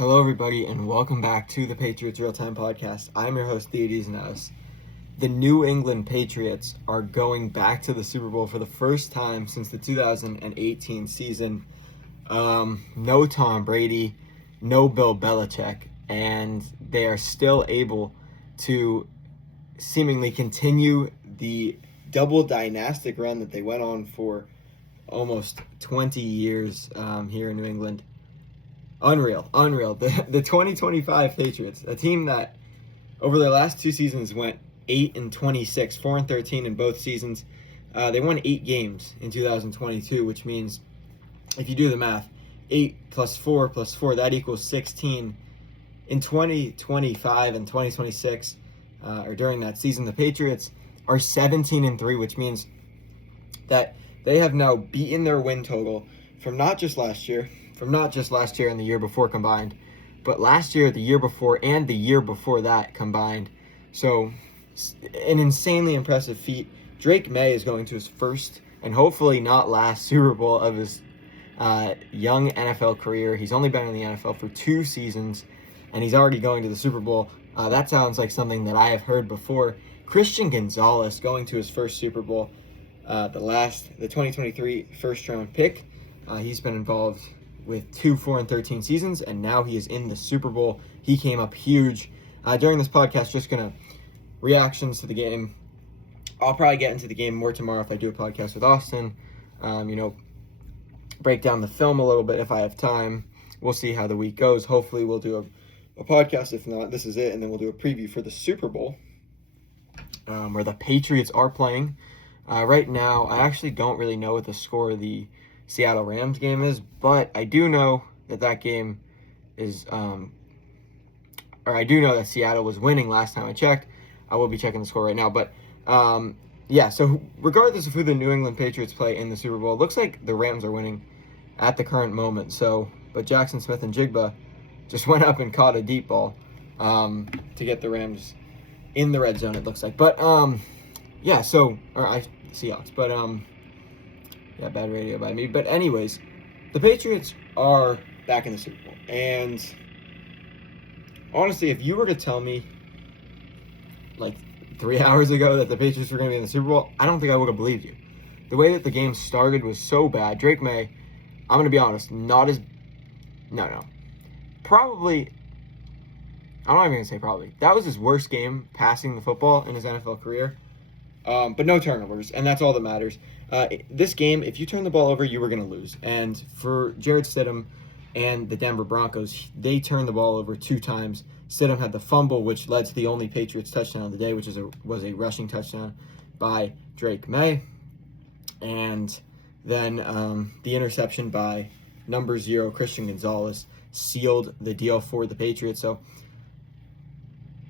Hello, everybody, and welcome back to the Patriots Real-Time Podcast. I'm your host, Theo Diznaus. The New England Patriots are going back to the Super Bowl for the first time since the 2018 season. No Tom Brady, no Bill Belichick, and they are still able to seemingly continue the double dynastic run that they went on for almost 20 years here in New England. Unreal. The 2025 Patriots, a team that over their last two seasons went 8-26, 4-13 in both seasons. They won 8 games in 2022, which means if you do the math, 8 plus 4 plus 4, that equals 16. In 2025 and 2026, or during that season, the Patriots are 17-3, which means that they have now beaten their win total from not just last year and the year before combined, but last year, the year before, and the year before that combined. So, an insanely impressive feat. Drake May is going to his first and hopefully not last Super Bowl of his young NFL career. He's only been in the NFL for 2 seasons, and he's already going to the Super Bowl. That sounds like something that I have heard before. Christian Gonzalez going to his first Super Bowl, the 2023 first-round pick. He's been involved with 2 4-13 seasons, and now he is in the Super Bowl. He came up huge. During this podcast, just going to reactions to the game. I'll probably get into the game more tomorrow if I do a podcast with Austin. Break down the film a little bit if I have time. We'll see how the week goes. Hopefully we'll do a podcast. If not, this is it, and then we'll do a preview for the Super Bowl, where the Patriots are playing. Right now, I actually don't really know what the score of the Seattle Rams game is, but I do know that game is, I do know that Seattle was winning last time I checked. I will be checking the score right now, but so regardless of who the New England Patriots play in the Super Bowl, it looks like the Rams are winning at the current moment. But Jackson Smith and Jigba just went up and caught a deep ball to get the Rams in the red zone, it looks like. But Seahawks, but bad radio by me. But anyways, the Patriots are back in the Super Bowl. And honestly, if you were to tell me like 3 hours ago that the Patriots were going to be in the Super Bowl, I don't think I would have believed you. The way that the game started was so bad. Drake May, I'm going to be honest, probably, I'm not even going to say probably. That was his worst game passing the football in his NFL career. But no turnovers, and that's all that matters. This game, if you turn the ball over, you were going to lose. And for Jarrett Stidham and the Denver Broncos, they turned the ball over 2 times. Stidham had the fumble, which led to the only Patriots touchdown of the day, which was a rushing touchdown by Drake May. And then the interception by number 0, Christian Gonzalez, sealed the deal for the Patriots. So,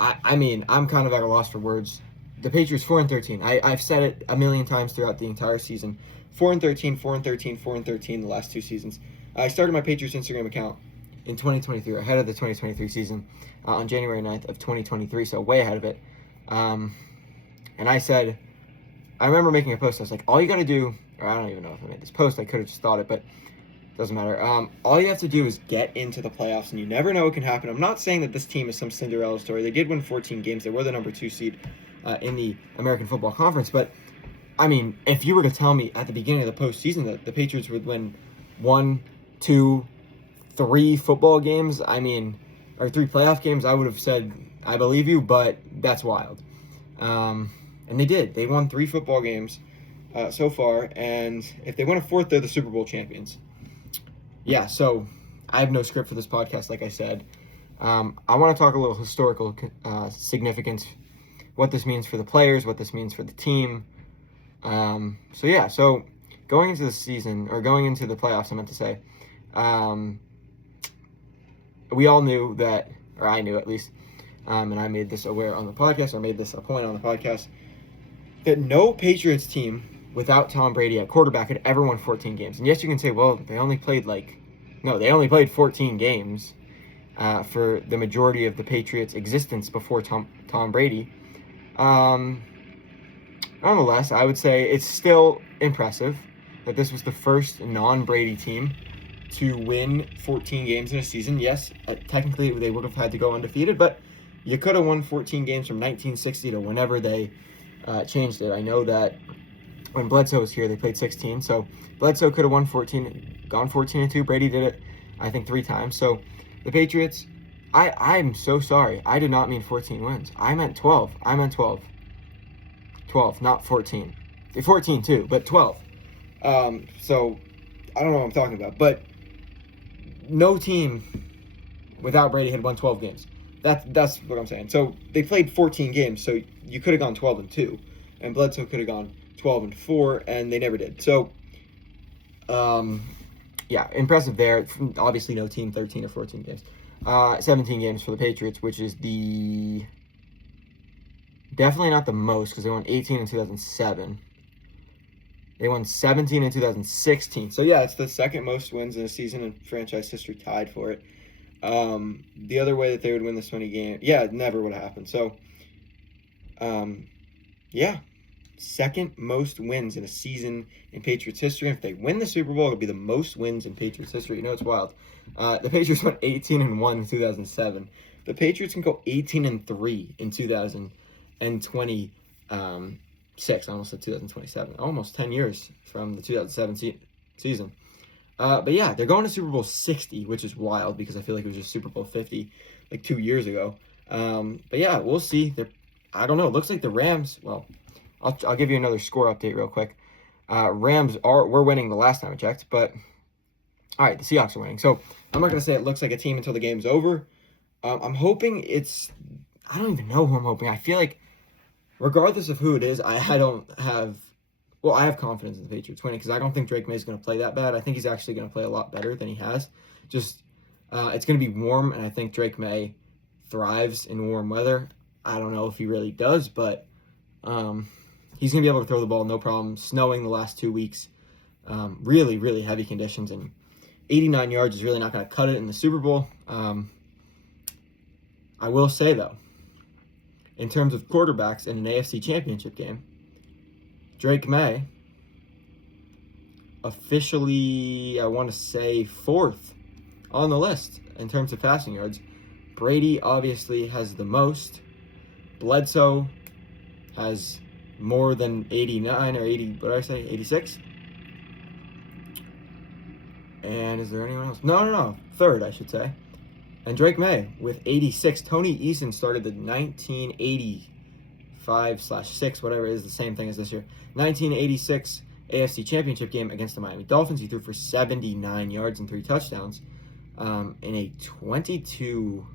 I'm kind of at a loss for words. The Patriots 4-13. I've said it a million times throughout the entire season. 4-13, 4-13, 4-13 the last 2 seasons. I started my Patriots Instagram account in 2023, ahead of the 2023 season, on January 9th of 2023, so way ahead of it. And I said, I remember making a post. I was like, all you got to do, or I don't even know if I made this post. I could have just thought it, but it doesn't matter. All you have to do is get into the playoffs, and you never know what can happen. I'm not saying that this team is some Cinderella story. They did win 14 games. They were the number 2 seed in the American Football Conference. But, if you were to tell me at the beginning of the postseason that the Patriots would win 1, 2, 3 football games, or 3 playoff games, I would have said, I believe you, but that's wild. And they did. They won 3 football games so far, and if they win a 4th, they're the Super Bowl champions. Yeah, so I have no script for this podcast, like I said. I want to talk a little historical significance, what this means for the players, what this means for the team. So going into the season, or going into the playoffs, I meant to say, we all knew that, or I knew at least, and I made this aware on the podcast, or made this a point on the podcast, that no Patriots team without Tom Brady at quarterback had ever won 14 games. And yes, you can say, well, they only played 14 games for the majority of the Patriots' existence before Tom Brady. Nonetheless, I would say it's still impressive that this was the first non-Brady team to win 14 games in a season. Yes, technically they would have had to go undefeated, but you could have won 14 games from 1960 to whenever they changed it. I know that when Bledsoe was here, they played 16, so Bledsoe could have won 14, gone 14-2. Brady did it, I think, 3 times. So the Patriots, I'm so sorry. I did not mean 14 wins. I meant 12. 12, not 14. 14 too, but 12. So I don't know what I'm talking about, but no team without Brady had won 12 games. That's what I'm saying. So they played 14 games, so you could have gone 12-2, and Bledsoe could have gone 12-4, and they never did. So, yeah, impressive there. Obviously, no team 13 or 14 games. 17 games for the Patriots, which is definitely not the most, because they won 18 in 2007. They won 17 in 2016. So, yeah, it's the second most wins in a season in franchise history, tied for it. The other way that they would win this many games, yeah, it never would have happened. So, yeah, second most wins in a season in Patriots history. And if they win the Super Bowl, it'll be the most wins in Patriots history. You know, it's wild. The Patriots went 18-1 in 2007. The Patriots can go 18-3 in 2026. I almost said 2027. Almost 10 years from the 2007 season. But yeah, they're going to Super Bowl 60, which is wild because I feel like it was just Super Bowl 50 like 2 years ago. But yeah, we'll see. I don't know. It looks like the Rams, well, I'll give you another score update real quick. Rams were winning the last time I checked, but all right, the Seahawks are winning. So I'm not going to say it looks like a team until the game's over. I'm hoping I don't even know who I'm hoping. I feel like regardless of who it is, I have confidence in the Patriots winning because I don't think Drake May is going to play that bad. I think he's actually going to play a lot better than he has. Just it's going to be warm, and I think Drake May thrives in warm weather. I don't know if he really does, but he's going to be able to throw the ball no problem. Snowing the last 2 weeks, really, really heavy conditions, and 89 yards is really not going to cut it in the Super Bowl. I will say, though, in terms of quarterbacks in an AFC Championship game, Drake May officially, I want to say, 4th on the list in terms of passing yards. Brady obviously has the most. Bledsoe has more than 89 or 80, what did I say, 86? And is there anyone else? No. 3rd, I should say. And Drake May with 86. Tony Eason started the 1985/6, whatever it is, the same thing as this year. 1986 AFC Championship game against the Miami Dolphins. He threw for 79 yards and 3 touchdowns in a 22...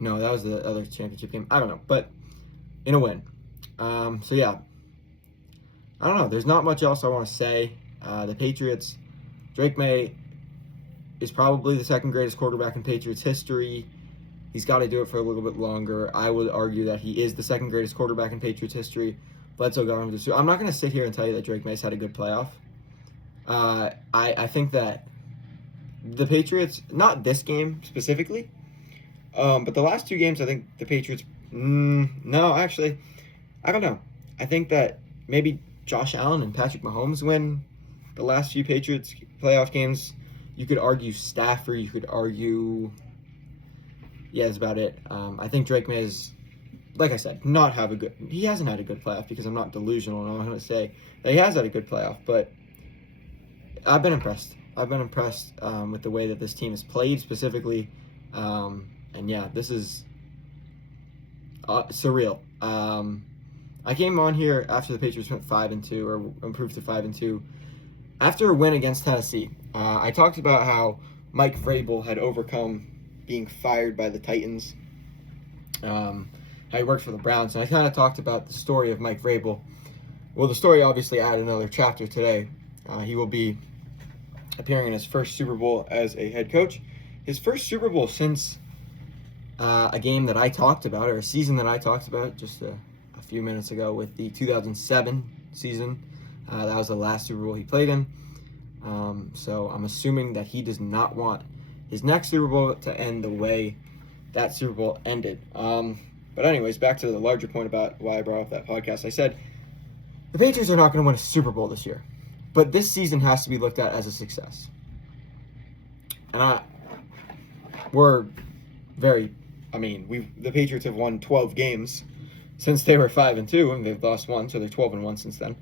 No, that was the other championship game. I don't know, but in a win. So, yeah. I don't know. There's not much else I want to say. The Patriots, Drake May is probably the second greatest quarterback in Patriots history. He's got to do it for a little bit longer. I would argue that he is the second greatest quarterback in Patriots history. Bledsoe got him to the Super Bowl. I'm not going to sit here and tell you that Drake May's had a good playoff. I think that the Patriots, not this game specifically, but the last 2 games, I think the Patriots, no, actually, I don't know. I think that maybe Josh Allen and Patrick Mahomes win the last few Patriots playoff games. You could argue Stafford. You could argue, yeah, that's about it. I think Drake May is, like I said, he hasn't had a good playoff because I'm not delusional and I'm going to say that he has had a good playoff, but I've been impressed. With the way that this team has played specifically. And yeah, this is surreal. I came on here after the Patriots went 5-2 or improved to 5-2 after a win against Tennessee. I talked about how Mike Vrabel had overcome being fired by the Titans. How he worked for the Browns, and I kind of talked about the story of Mike Vrabel. Well, the story obviously added another chapter today. He will be appearing in his first Super Bowl as a head coach. His first Super Bowl since a game that I talked about, or a season that I talked about just a few minutes ago with the 2007 season. That was the last Super Bowl he played in. So I'm assuming that he does not want his next Super Bowl to end the way that Super Bowl ended. But anyways, back to the larger point about why I brought up that podcast. I said the Patriots are not going to win a Super Bowl this year, but this season has to be looked at as a success. And we're very, the Patriots have won 12 games since they were 5-2, and they've lost one, so they're 12-1 since then.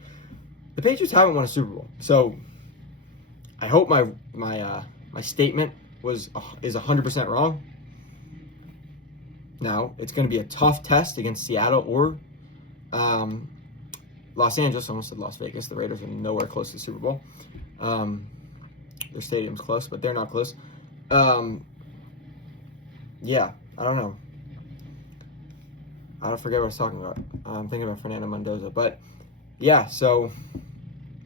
The Patriots haven't won a Super Bowl, so I hope my statement is 100% wrong. Now, it's going to be a tough test against Seattle or Los Angeles. I almost said Las Vegas. The Raiders are nowhere close to the Super Bowl. Their stadium's close, but they're not close. Yeah, I don't know. I don't forget what I was talking about. I'm thinking about Fernando Mendoza. But, yeah, so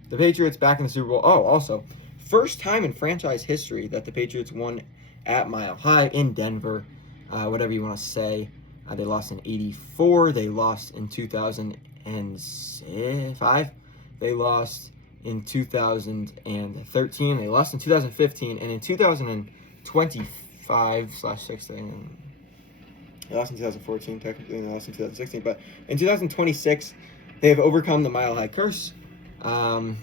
the Patriots back in the Super Bowl. Oh, also, first time in franchise history that the Patriots won at Mile High in Denver. Whatever you want to say. They lost in 84. They lost in 2005. They lost in 2013. They lost in 2015. And in 2025/16. They lost in 2014, technically, and they lost in 2016. But in 2026, they have overcome the Mile High curse and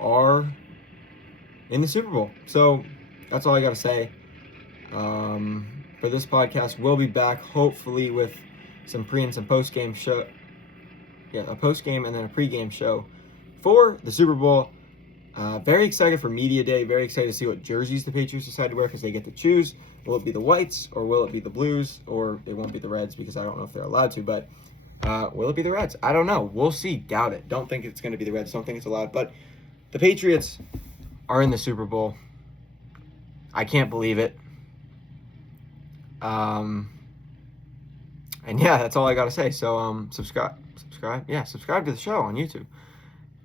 are in the Super Bowl. So that's all I got to say. For this podcast, we'll be back hopefully with some pre and some post game show. Yeah, a post game and then a pre-game show for the Super Bowl. Very excited for Media Day. Very excited to see what jerseys the Patriots decide to wear because they get to choose. Will it be the whites or will it be the blues, or it won't be the reds because I don't know if they're allowed to, but will it be the reds? I don't know. We'll see. Doubt it. Don't think it's going to be the reds. Don't think it's allowed. But the Patriots are in the Super Bowl. I can't believe it. And yeah, that's all I gotta say. So subscribe to the show on YouTube,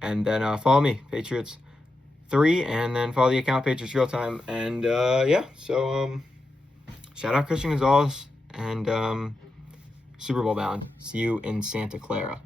and then follow me, Patriots 3, and then follow the account Patriots Real Time. And so shout out Christian Gonzalez and Super Bowl bound. See you in Santa Clara.